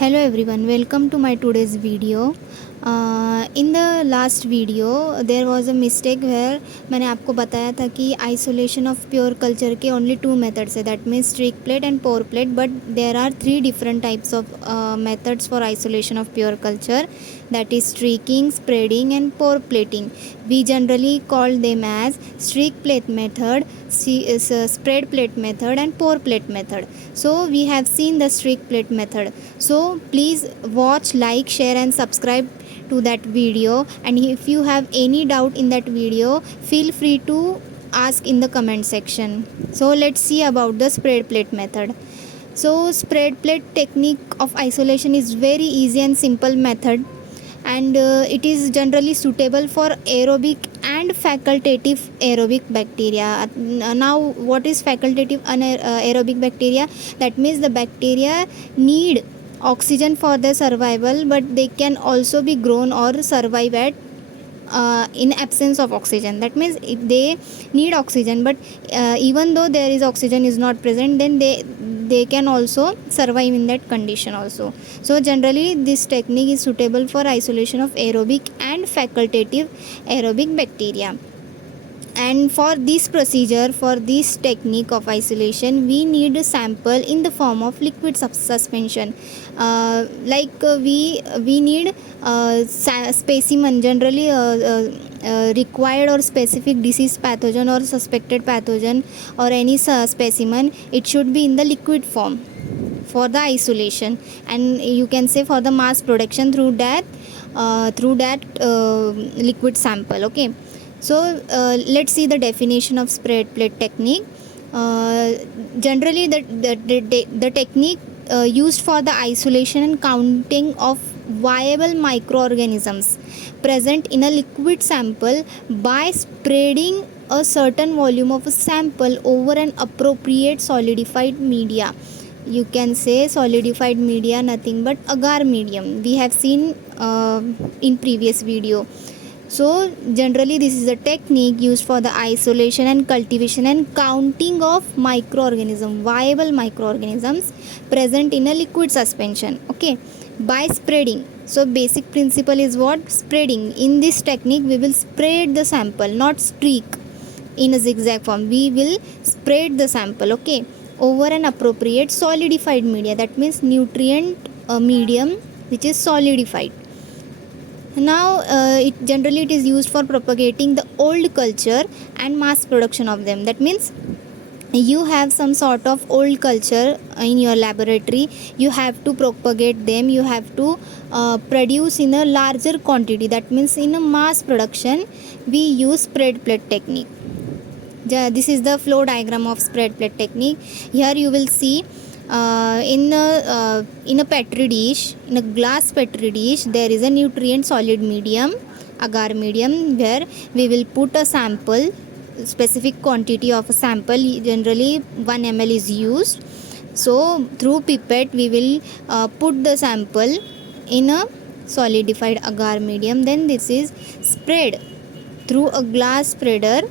Hello everyone, welcome to my today's video. In the last video there was a mistake where मैंने आपको बताया था कि isolation of pure culture के only two methods है, that means streak plate and pour plate, but there are three different types of methods for isolation of pure culture, that is streaking, spreading and pour plating. We generally call them as streak plate method, spread plate method and pour plate method. So we have seen the streak plate method. So please watch, like, share and subscribe to that video, and if you have any doubt in that video, feel free to ask in the comment section. So let's see about the spread plate method. So spread plate technique of isolation is very easy and simple method, and it is generally suitable for aerobic and facultative aerobic bacteria. Now what is facultative aerobic bacteria? That means the bacteria need oxygen for their survival, but they can also be grown or survive at in absence of oxygen. That means if they need oxygen, but even though there is oxygen is not present, then they can also survive in that condition also. So generally this technique is suitable for isolation of aerobic and facultative aerobic bacteria. And for this procedure, for this technique of isolation, we need a sample in the form of liquid suspension. We need specimen, generally required or specific disease pathogen or suspected pathogen or any specimen. It should be in the liquid form for the isolation, and you can say for the mass production through that liquid sample. Okay. So let's see the definition of spread plate technique. Generally the technique used for the isolation and counting of viable microorganisms present in a liquid sample by spreading a certain volume of a sample over an appropriate solidified media. You can say solidified media, nothing but agar medium. We have seen in previous video. So generally this is a technique used for the isolation and cultivation and counting of viable microorganisms present in a liquid suspension. Okay, by spreading. So basic principle is what? Spreading. In this technique we will spread the sample, not streak in a zigzag form. We will spread the sample, okay, over an appropriate solidified media. That means nutrient medium which is solidified. Now it is used for propagating the old culture and mass production of them. That means you have some sort of old culture in your laboratory, you have to propagate them, you have to produce in a larger quantity. That means in a mass production we use spread plate technique. This is the flow diagram of spread plate technique. Here you will see in a petri dish, in a glass petri dish, there is a nutrient solid medium, agar medium, where we will put a sample, specific quantity of a sample, generally 1 ml is used. So through pipette we will put the sample in a solidified agar medium, then this is spread through a glass spreader,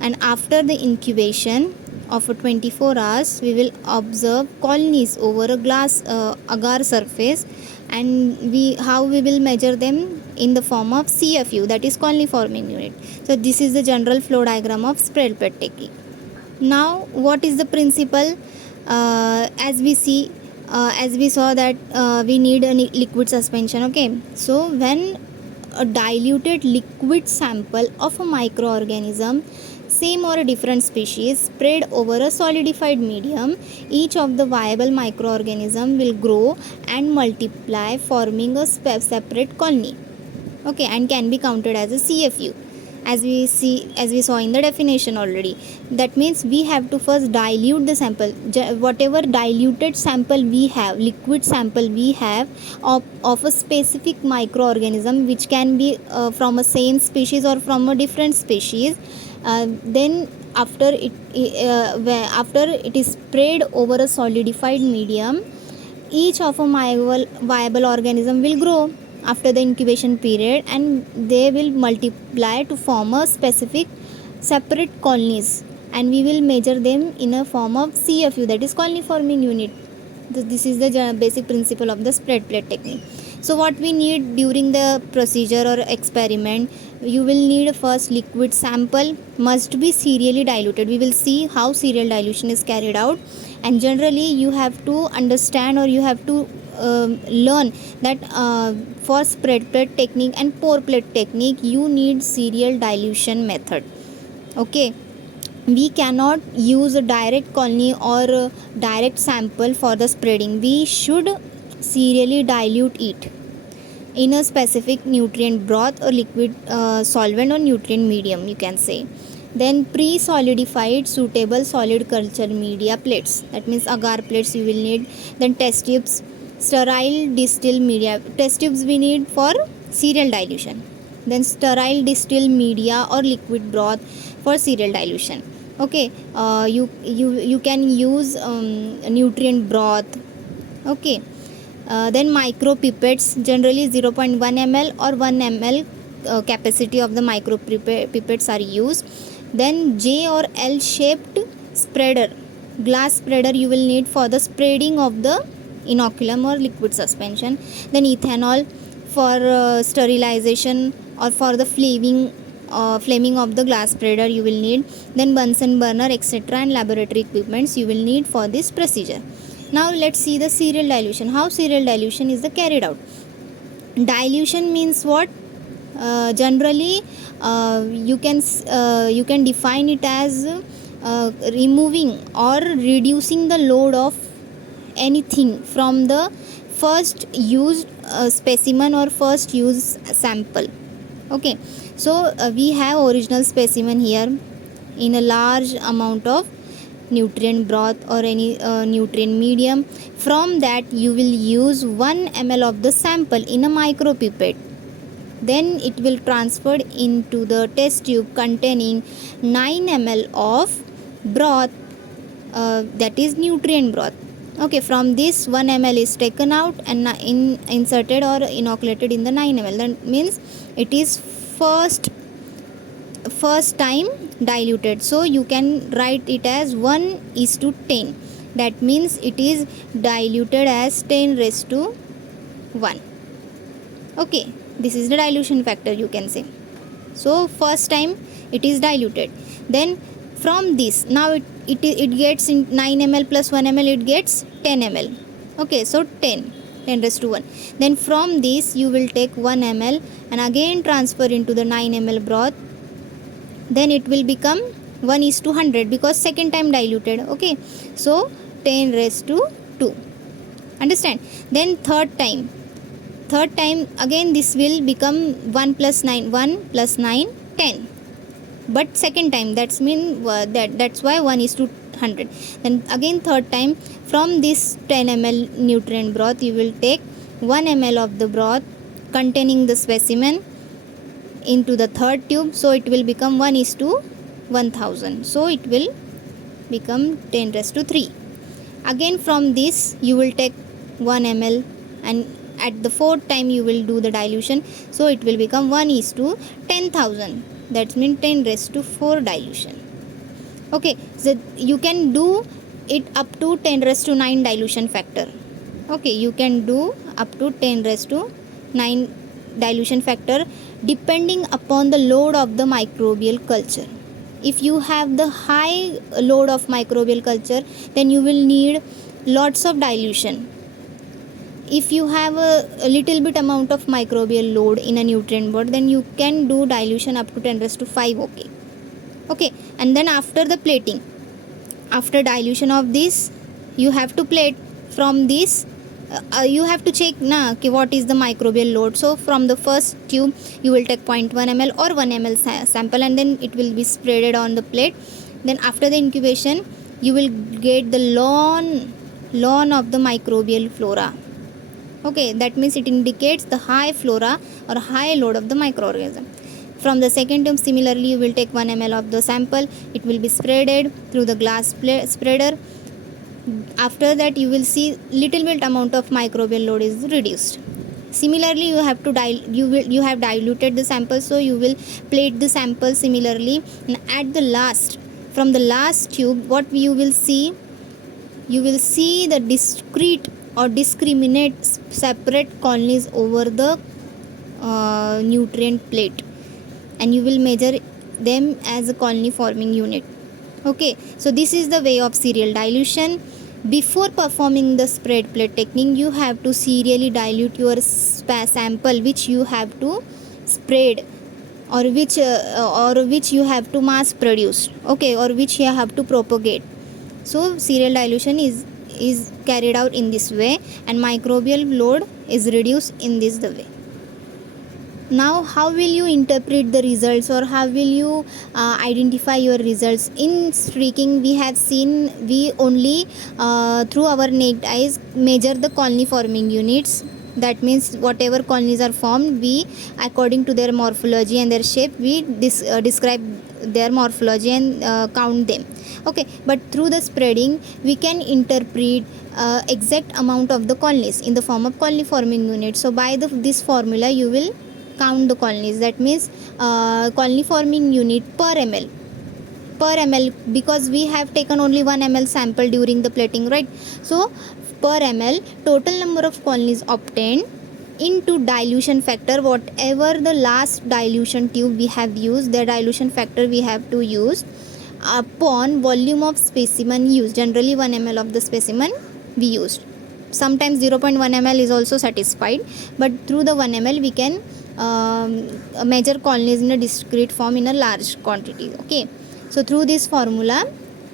and after the incubation of 24 hours we will observe colonies over a glass agar surface, and how we will measure them in the form of CFU, that is colony forming unit. So this is the general flow diagram of spread plate technique. Now what is the principle? As we saw that we need a liquid suspension. Okay, so when a diluted liquid sample of a microorganism, same or a different species, spread over a solidified medium, each of the viable microorganism will grow and multiply, forming a separate colony. Okay, and can be counted as a CFU, as we saw in the definition already. That means we have to first dilute the sample. Whatever diluted sample we have, liquid sample we have of a specific microorganism, which can be from a same species or from a different species, then after it is spread over a solidified medium, each of a viable organism will grow after the incubation period, and they will multiply to form a specific separate colonies, and we will measure them in a form of CFU, that is colony forming unit. This is the basic principle of the spread plate technique. So what we need during the procedure or experiment, you will need first liquid sample must be serially diluted. We will see how serial dilution is carried out, and generally you have to understand or you have to learn that for spread plate technique and pour plate technique you need serial dilution method. Okay, we cannot use a direct colony or a direct sample for the spreading. We should serially dilute it in a specific nutrient broth or liquid solvent or nutrient medium, you can say. Then pre-solidified suitable solid culture media plates, that means agar plates you will need. Then test tubes, sterile distilled media. Test tubes we need for serial dilution. Then sterile distilled media or liquid broth for serial dilution. Okay, you can use nutrient broth. Okay, then micro pipettes, generally 0.1 ml or 1 ml capacity of the micro pipettes are used. Then J or L shaped spreader, glass spreader you will need for the spreading of the inoculum or liquid suspension. Then ethanol for sterilization or for the flaming of the glass spreader you will need. Then Bunsen burner, etc., and laboratory equipments you will need for this procedure. Now let's see the serial dilution. How serial dilution is carried out. Dilution means what? Generally you can define it as removing or reducing the load of anything from the first used specimen or first used sample. Okay, so we have original specimen here in a large amount of nutrient broth or any nutrient medium. From that you will use 1 ml of the sample in a micro pipette. Then it will transferred into the test tube containing 9 ml of broth, that is nutrient broth. Okay, from this 1 ml is taken out and inserted or inoculated in the 9 ml. That means it is first time diluted, so you can write it as 1:10. That means it is diluted as 10 raised to 1. Okay, this is the dilution factor, you can say. So first time it is diluted. Then from this, now it gets in 9 ml plus 1 ml, it gets 10 ml. Okay, so 10 raised to 1. Then from this you will take 1 ml and again transfer into the 9 ml broth. Then it will become 1:100 because second time diluted. Okay, so 10 raised to 2. Understand? Then third time again this will become 1 plus 9, 10. But second time, that's that's why 1:100. Then again third time, from this 10 ml nutrient broth you will take 1 ml of the broth containing the specimen into the third tube, so it will become 1:1000. So it will become 10 raised to 3. Again from this you will take 1 ml and at the fourth time you will do the dilution, so it will become 1:10,000. That means 10 raised to 4 dilution. Okay, so you can do it up to 10 raised to 9 dilution factor. Okay, you can do up to 10 raised to 9 dilution factor depending upon the load of the microbial culture. If you have the high load of microbial culture, then you will need lots of dilution. If you have a little bit amount of microbial load in a nutrient board, then you can do dilution up to 10 raised to 5. Okay, and then after the plating, after dilution of this, you have to plate. From this you have to check what is the microbial load. So from the first tube you will take 0.1 ml or 1 ml sample and then it will be spreaded on the plate. Then after the incubation you will get the lawn of the microbial flora. Okay, that means it indicates the high flora or high load of the microorganism. From the second tube similarly you will take 1 ml of the sample, it will be spreaded through the glass spreader. After that you will see little bit amount of microbial load is reduced. Similarly you have to you have diluted the sample, so you will plate the sample similarly. And at the last, from the last tube, what you will see, you will see the discrete or discriminate separate colonies over the nutrient plate, and you will measure them as a colony forming unit. Okay, so this is the way of serial dilution. Before performing the spread plate technique, you have to serially dilute your sample which you have to spread, or which you have to mass produce, okay, or which you have to propagate. So serial dilution is carried out in this way, and microbial load is reduced in this the way. Now how will you interpret the results, or how will you identify your results? In streaking, we have seen, we only through our naked eyes measure the colony forming units. That means whatever colonies are formed, we according to their morphology and their shape, we describe their morphology and count them. Okay, but through the spreading we can interpret exact amount of the colonies in the form of colony forming units. So by this formula you will count the colonies. That means colony forming unit per ml, because we have taken only 1 ml sample during the plating, right? So per ml total number of colonies obtained into dilution factor, whatever the last dilution tube we have used, the dilution factor we have to use upon volume of specimen used. Generally 1 ml of the specimen we used. Sometimes 0.1 ml is also satisfied, but through the 1 ml we can measure colonies in a discrete form in a large quantity. Okay, so through this formula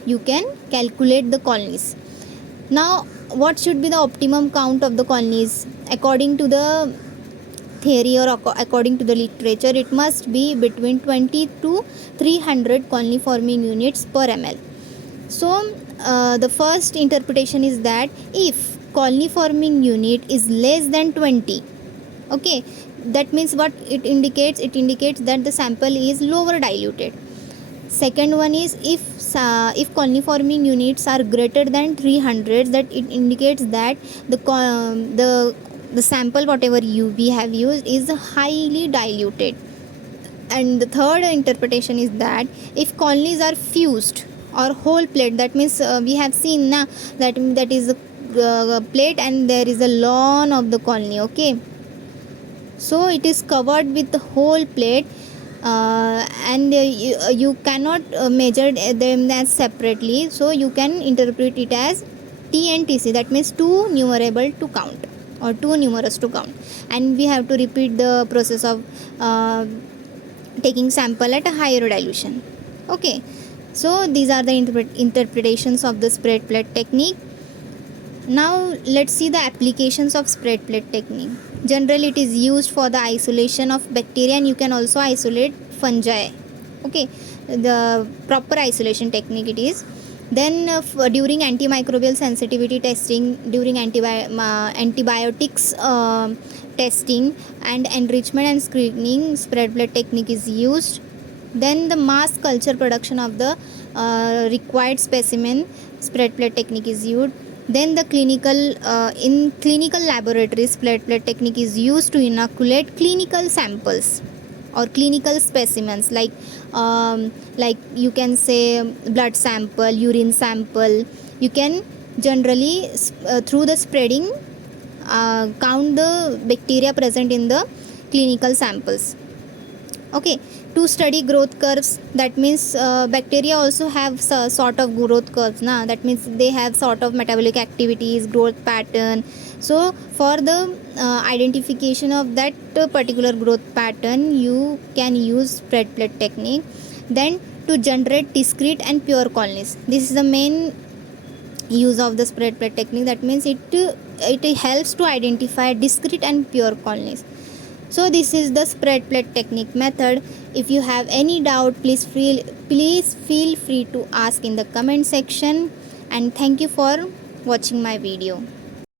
you can calculate the colonies. Now what should be the optimum count of the colonies? According to the theory or according to the literature, it must be between 20 to 300 colony forming units per ml. So the first interpretation is that if colony forming unit is less than 20, okay, that means what it indicates? It indicates that the sample is lower diluted. Second one is if colony forming units are greater than 300, that it indicates that the sample whatever we have used is highly diluted. And the third interpretation is that if colonies are fused or whole plate, that means we have seen now that is a plate and there is a lawn of the colony, okay, so it is covered with the whole plate, and you cannot measure them as separately, so you can interpret it as T and TC, that means too numerable to count or too numerous to count, and we have to repeat the process of taking sample at a higher dilution. Okay, so these are the interpretations of the spread plate technique. Now let's see the applications of spread plate technique. Generally it is used for the isolation of bacteria, and you can also isolate fungi. Okay, the proper isolation technique it is. Then during antimicrobial sensitivity testing, during antibiotics testing and enrichment and screening, spread plate technique is used. Then the mass culture production of the required specimen, spread plate technique is used. Then the in clinical laboratories, spread plate technique is used to inoculate clinical samples or clinical specimens, like you can say blood sample, urine sample. You can generally through the spreading count the bacteria present in the clinical samples. Okay, to study growth curves, that means bacteria also have sort of growth curves, that means they have sort of metabolic activities, growth pattern. So for the identification of that particular growth pattern, you can use spread plate technique. Then to generate discrete and pure colonies, this is the main use of the spread plate technique. That means it helps to identify discrete and pure colonies. So this is the spread plate technique method. If you have any doubt, please feel free to ask in the comment section, and thank you for watching my video.